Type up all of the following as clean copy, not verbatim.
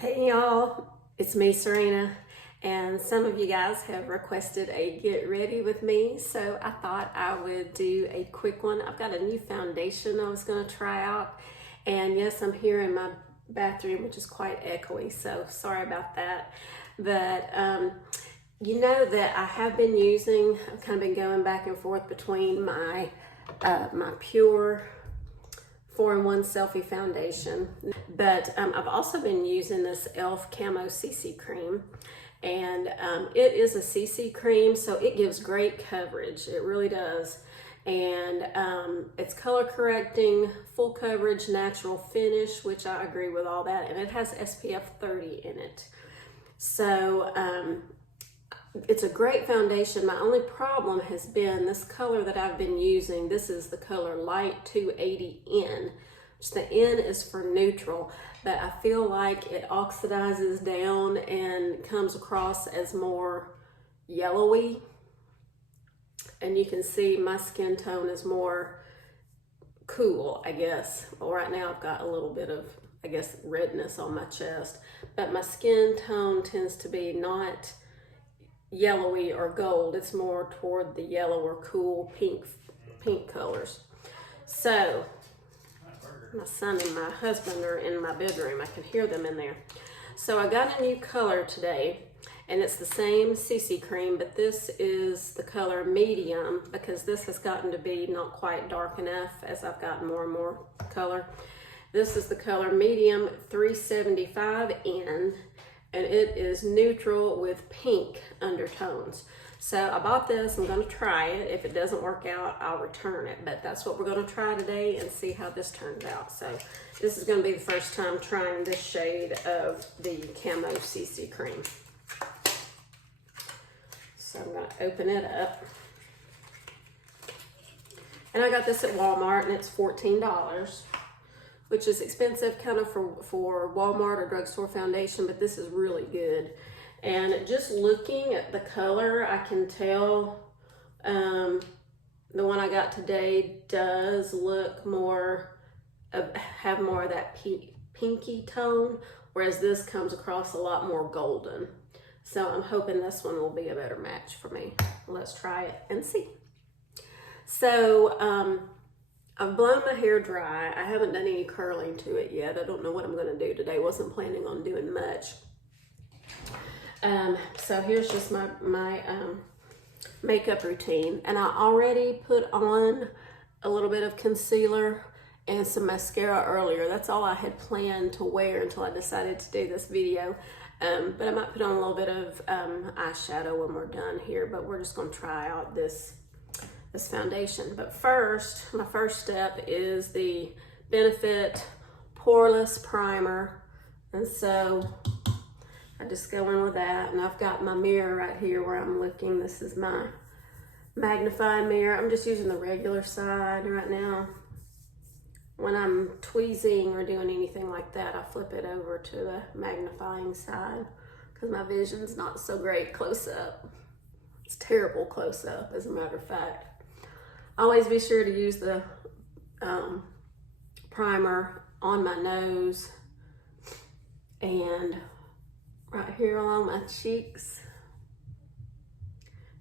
Hey y'all, it's me, Serena, and some of you guys have requested a get ready with me, so I thought I would do a quick one. I've got a new foundation I was going to try out, and yes, I'm here in my bathroom, which is quite echoey, so sorry about that. But you know that I have been using, I've kind of been going back and forth between my Pure 4-in-1 Selfie Foundation, but I've also been using this e.l.f. Camo Cc Cream, and it is a CC cream, so it gives great coverage. It really does, and it's color correcting, full coverage, natural finish, which I agree with all that, and it has SPF 30 in it. So it's a great foundation. My only problem has been this color that I've been using. This is the color Light 280N, which the N is for neutral, but I feel like it oxidizes down and comes across as more yellowy. And you can see my skin tone is more cool, I guess. Well, right now I've got a little bit of, I guess, redness on my chest, but my skin tone tends to be not yellowy or gold. It's more toward the yellow or cool pink colors. So my son and my husband are in my bedroom. I can hear them in there. So I got a new color today, and it's the same CC cream, but this is the color medium because this has gotten to be not quite dark enough as I've gotten more and more color. This is the color medium 375N, and it is neutral with pink undertones. So I bought this, I'm gonna try it. If it doesn't work out, I'll return it, but that's what we're gonna try today and see how this turns out. So this is gonna be the first time trying this shade of the Camo CC Cream. So I'm gonna open it up. And I got this at Walmart, and it's $14. Which is expensive kind of for Walmart or drugstore foundation, but this is really good. And just looking at the color, I can tell the one I got today does look more, have more of that pinky tone, whereas this comes across a lot more golden. So I'm hoping this one will be a better match for me. Let's try it and see. So, I've blown my hair dry. I haven't done any curling to it yet. I don't know what I'm gonna do today. Wasn't planning on doing much. So here's just my makeup routine. And I already put on a little bit of concealer and some mascara earlier. That's all I had planned to wear until I decided to do this video. But I might put on a little bit of eyeshadow when we're done here, but we're just gonna try out this foundation. But first, my first step is the Benefit Poreless Primer. And so I just go in with that, and I've got my mirror right here where I'm looking. This is my magnifying mirror. I'm just using the regular side right now. When I'm tweezing or doing anything like that, I flip it over to the magnifying side because my vision's not so great close up. It's terrible close up, as a matter of fact. Always be sure to use the primer on my nose and right here along my cheeks.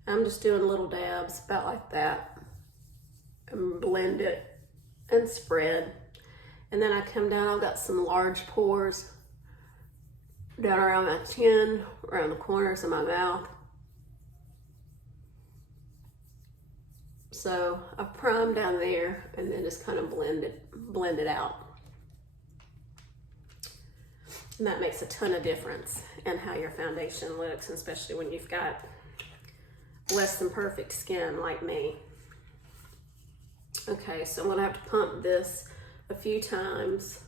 I'm just doing little dabs about like that and blend it and spread. And then I come down, I've got some large pores down around my chin, around the corners of my mouth. So I prime down there and then just kind of blend it out. And that makes a ton of difference in how your foundation looks, especially when you've got less than perfect skin like me. Okay, so I'm gonna have to pump this a few times.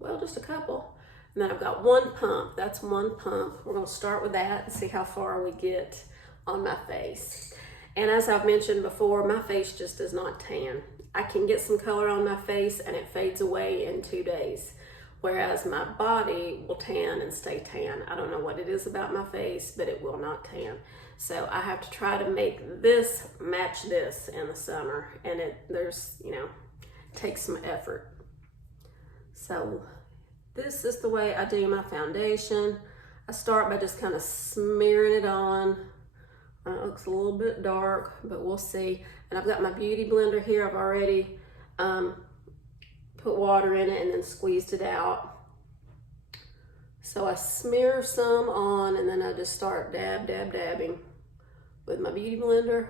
Well, just a couple. And then I've got one pump, that's one pump. We're gonna start with that and see how far we get on my face. And as I've mentioned before, my face just does not tan. I can get some color on my face and it fades away in 2 days. Whereas my body will tan and stay tan. I don't know what it is about my face, but it will not tan. So I have to try to make this match this in the summer. And there's, takes some effort. So this is the way I do my foundation. I start by just kind of smearing it on. It looks a little bit dark, but we'll see. And I've got my beauty blender here. I've already put water in it and then squeezed it out. So I smear some on and then I just start dabbing with my beauty blender.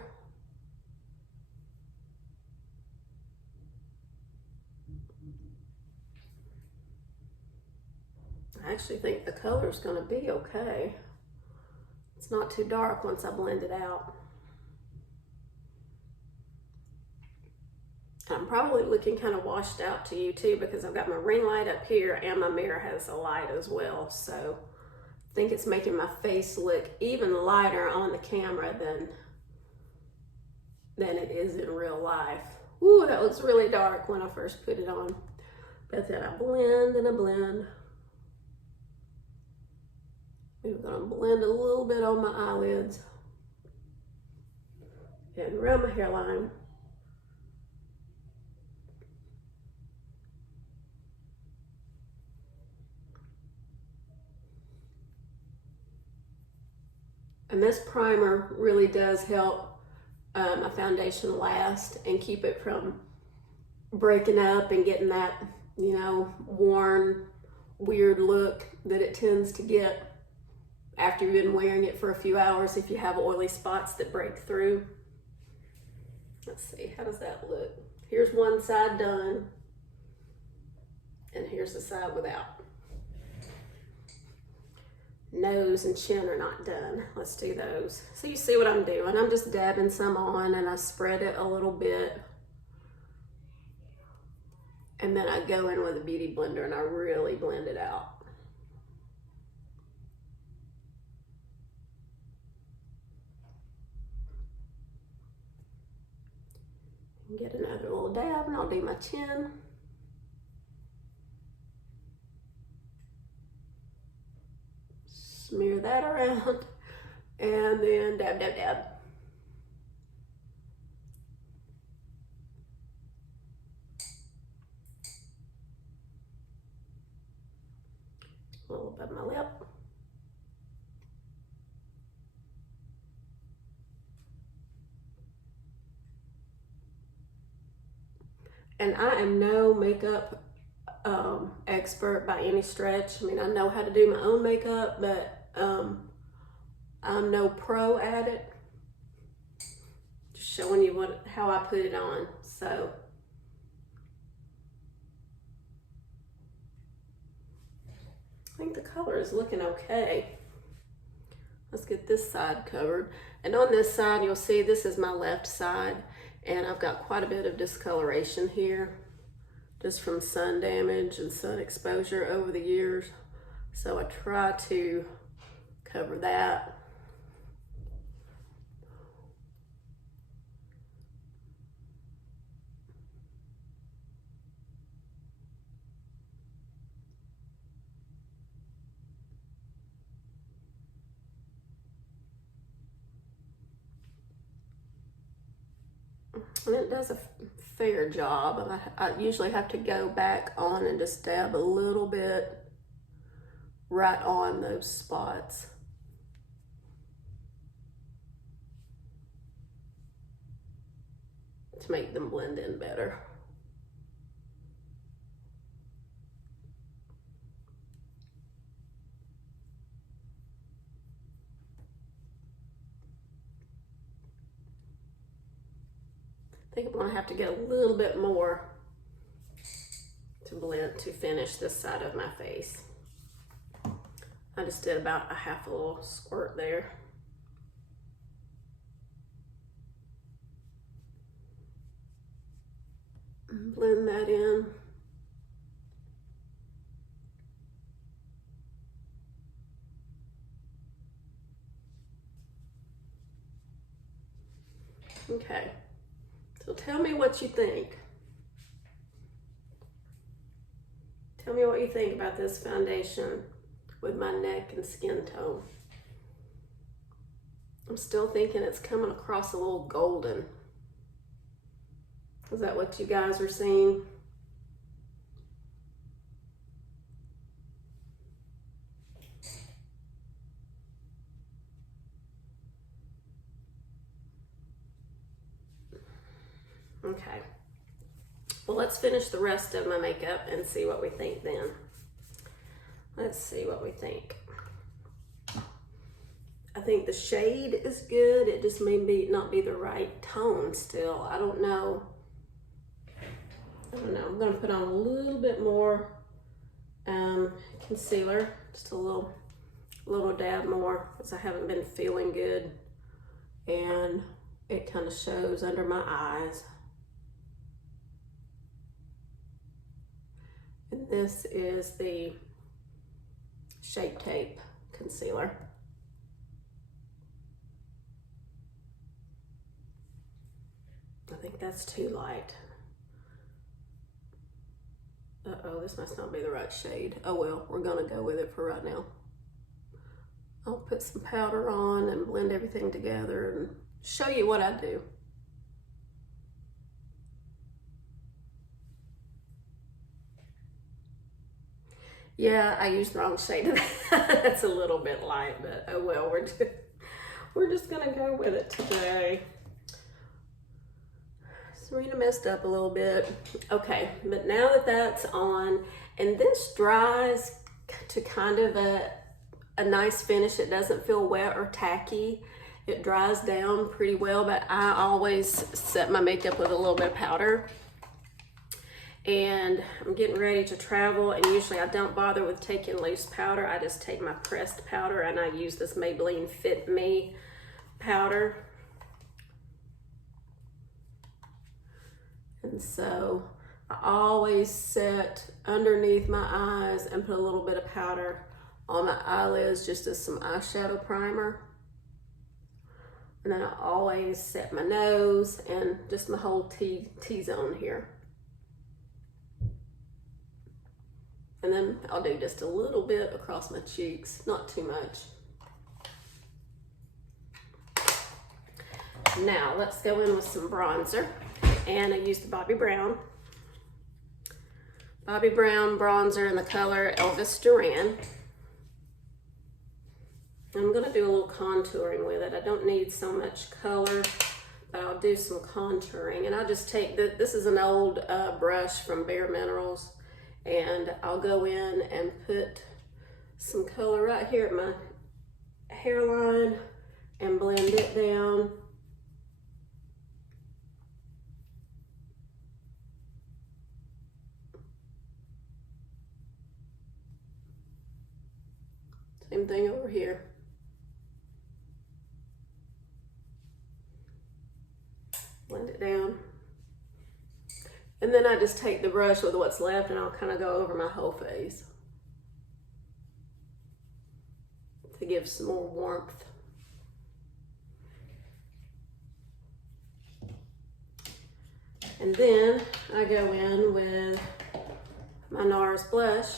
I actually think the color is going to be okay. It's not too dark once I blend it out. I'm probably looking kind of washed out to you too because I've got my ring light up here and my mirror has a light as well. So I think it's making my face look even lighter on the camera than it is in real life. Ooh, that looks really dark when I first put it on. But then I blend and I blend. I'm gonna blend a little bit on my eyelids and around my hairline. And this primer really does help my foundation last and keep it from breaking up and getting that, you know, worn, weird look that it tends to get after you've been wearing it for a few hours if you have oily spots that break through. Let's see, how does that look? Here's one side done, and here's the side without. Nose and chin are not done. Let's do those. So you see what I'm doing. I'm just dabbing some on and I spread it a little bit. And then I go in with a beauty blender and I really blend it out. Get another little dab and I'll do my chin. Smear that around and then dab. A little above my lip. And I am no makeup expert by any stretch. I mean, I know how to do my own makeup, but I'm no pro at it. Just showing you how I put it on. So I think the color is looking okay. Let's get this side covered. And on this side, you'll see this is my left side. And I've got quite a bit of discoloration here, just from sun damage and sun exposure over the years. So I try to cover that. And it does a fair job. I usually have to go back on and just dab a little bit right on those spots. To make them blend in better. I think I'm gonna have to get a little bit more to finish this side of my face. I just did about a half a little squirt there. Blend that in. Okay. So tell me what you think. Tell me what you think about this foundation with my neck and skin tone. I'm still thinking it's coming across a little golden. Is that what you guys are seeing? Okay. Well, let's finish the rest of my makeup and see what we think then. Let's see what we think. I think the shade is good. It just may not be the right tone still. I don't know. I'm gonna put on a little bit more concealer, just a little dab more, because I haven't been feeling good, and it kind of shows under my eyes. And this is the Shape Tape concealer. I think that's too light. Uh-oh, this must not be the right shade. Oh well, we're gonna go with it for right now. I'll put some powder on and blend everything together and show you what I do. Yeah, I used the wrong shade of that. That's a little bit light, but oh well, we're just gonna go with it today. Serena messed up a little bit. Okay, but now that that's on, and this dries to kind of a nice finish. It doesn't feel wet or tacky. It dries down pretty well, but I always set my makeup with a little bit of powder. And I'm getting ready to travel, and usually I don't bother with taking loose powder. I just take my pressed powder, and I use this Maybelline Fit Me powder. And so I always set underneath my eyes and put a little bit of powder on my eyelids just as some eyeshadow primer. And then I always set my nose and just my whole T-zone here. And then I'll do just a little bit across my cheeks, not too much. Now let's go in with some bronzer. And I used the Bobbi Brown bronzer in the color Elvis Duran. I'm gonna do a little contouring with it. I don't need so much color, but I'll do some contouring. And I'll just take, this is an old brush from Bare Minerals, and I'll go in and put some color right here at my hairline and blend it down. Same thing over here. Blend it down. And then I just take the brush with what's left and I'll kind of go over my whole face to give some more warmth. And then I go in with my Nars Blush.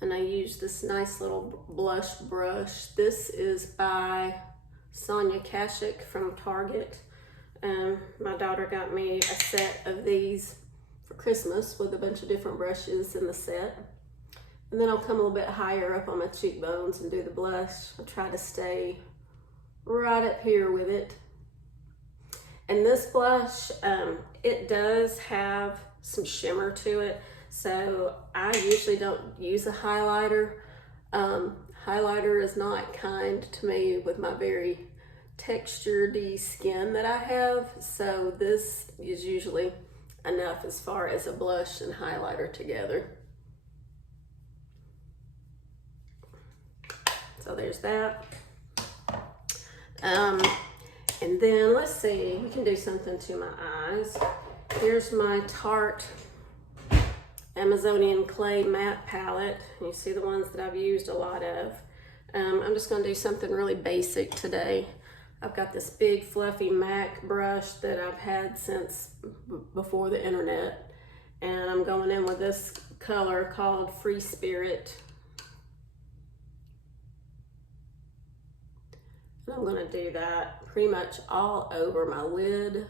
And I use this nice little blush brush. This is by Sonia Kashuk from Target. My daughter got me a set of these for Christmas with a bunch of different brushes in the set. And then I'll come a little bit higher up on my cheekbones and do the blush. I try to stay right up here with it. And this blush, it does have some shimmer to it. So I usually don't use a highlighter. Highlighter is not kind to me with my very textured-y skin that I have. So this is usually enough as far as a blush and highlighter together. So there's that. And then let's see, we can do something to my eyes. Here's my Tarte Amazonian Clay Matte Palette. You see the ones that I've used a lot of. I'm just gonna do something really basic today. I've got this big fluffy MAC brush that I've had since before the internet. And I'm going in with this color called Free Spirit. And I'm gonna do that pretty much all over my lid,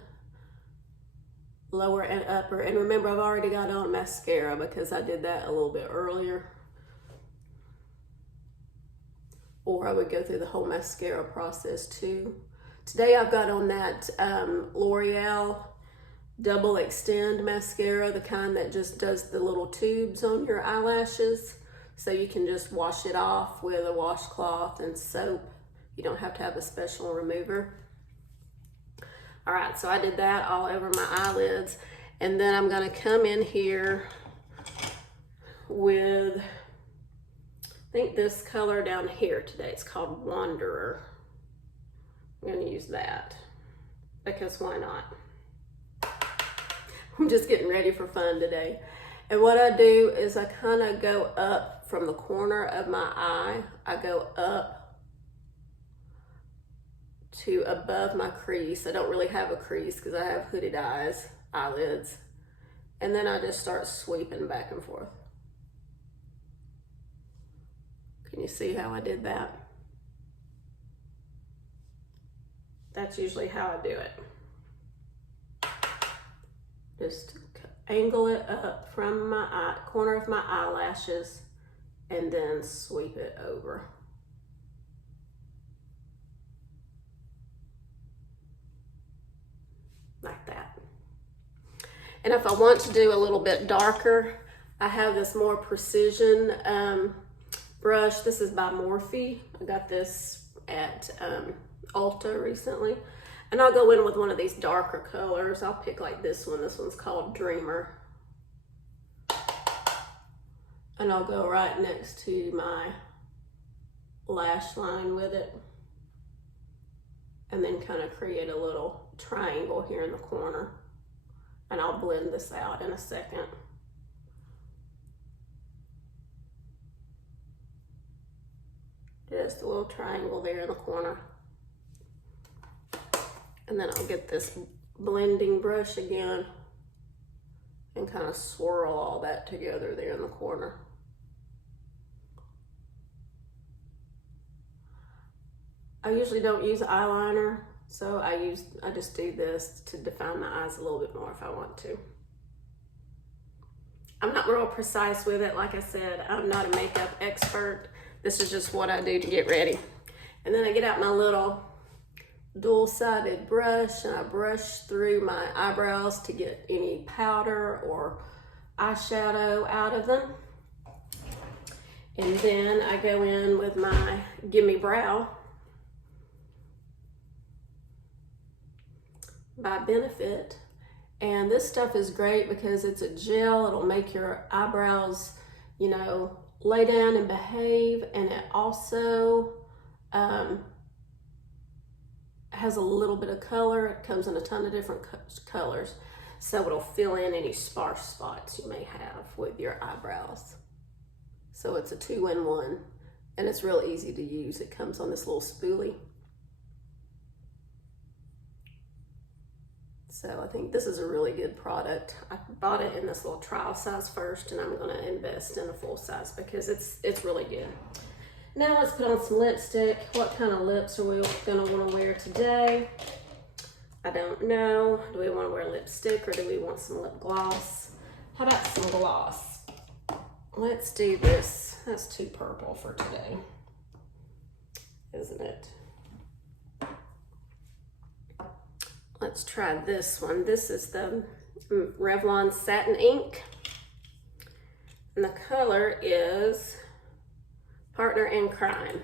lower and upper. And remember, I've already got on mascara because I did that a little bit earlier. Or I would go through the whole mascara process too Today I've got on that L'Oreal Double Extend mascara, the kind that just does the little tubes on your eyelashes. So you can just wash it off with a washcloth and soap. You don't have to have a special remover. All right, so I did that all over my eyelids. And then I'm gonna come in here with, I think this color down here today. It's called Wanderer. I'm gonna use that because why not? I'm just getting ready for fun today. And what I do is I kind of go up from the corner of my eye. I go up to above my crease. I don't really have a crease because I have hooded eyelids. And then I just start sweeping back and forth. Can you see how I did that? That's usually how I do it. Just angle it up from my corner of my eyelashes and then sweep it over. Like that. And if I want to do a little bit darker, I have this more precision brush. This is by Morphe. I got this at Ulta recently. And I'll go in with one of these darker colors. I'll pick like this one. This one's called Dreamer. And I'll go right next to my lash line with it. And then kind of create a little triangle here in the corner. And I'll blend this out in a second. Just a little triangle there in the corner. And then I'll get this blending brush again and kind of swirl all that together there in the corner. I usually don't use eyeliner, so I just do this to define my eyes a little bit more if I want to. I'm not real precise with it. Like I said, I'm not a makeup expert. This is just what I do to get ready. And then I get out my little dual-sided brush and I brush through my eyebrows to get any powder or eyeshadow out of them. And then I go in with my Gimme Brow by Benefit. And this stuff is great because it's a gel. It'll make your eyebrows, you know, lay down and behave. And it also has a little bit of color. It comes in a ton of different colors. So it'll fill in any sparse spots you may have with your eyebrows. So it's a 2-in-1 and it's real easy to use. It comes on this little spoolie. So I think this is a really good product. I bought it in this little trial size first and I'm gonna invest in a full size because it's really good. Now let's put on some lipstick. What kind of lips are we gonna wanna wear today? I don't know. Do we wanna wear lipstick or do we want some lip gloss? How about some gloss? Let's do this. That's too purple for today, isn't it? Let's try this one. This is the Revlon Satin Ink. And the color is Partner in Crime.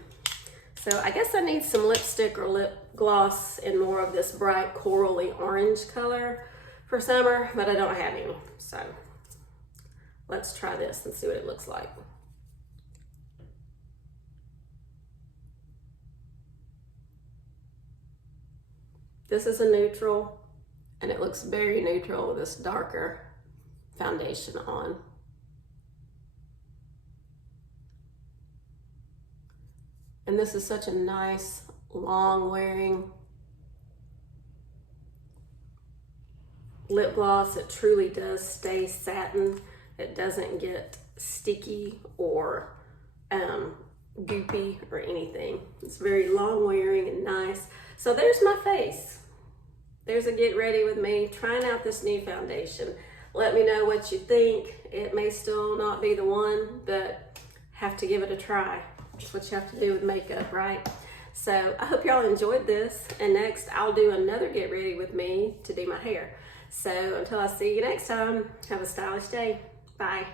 So I guess I need some lipstick or lip gloss in more of this bright corally orange color for summer, but I don't have any. So let's try this and see what it looks like. This is a neutral and it looks very neutral with this darker foundation on. And this is such a nice, long wearing lip gloss. It truly does stay satin. It doesn't get sticky or goopy or anything. It's very long wearing and nice. So there's my face. There's a get ready with me trying out this new foundation. Let me know what you think. It may still not be the one, but have to give it a try. That's what you have to do with makeup, right? So I hope y'all enjoyed this, and next I'll do another get ready with me to do my hair. So until I see you next time, have a stylish day. Bye.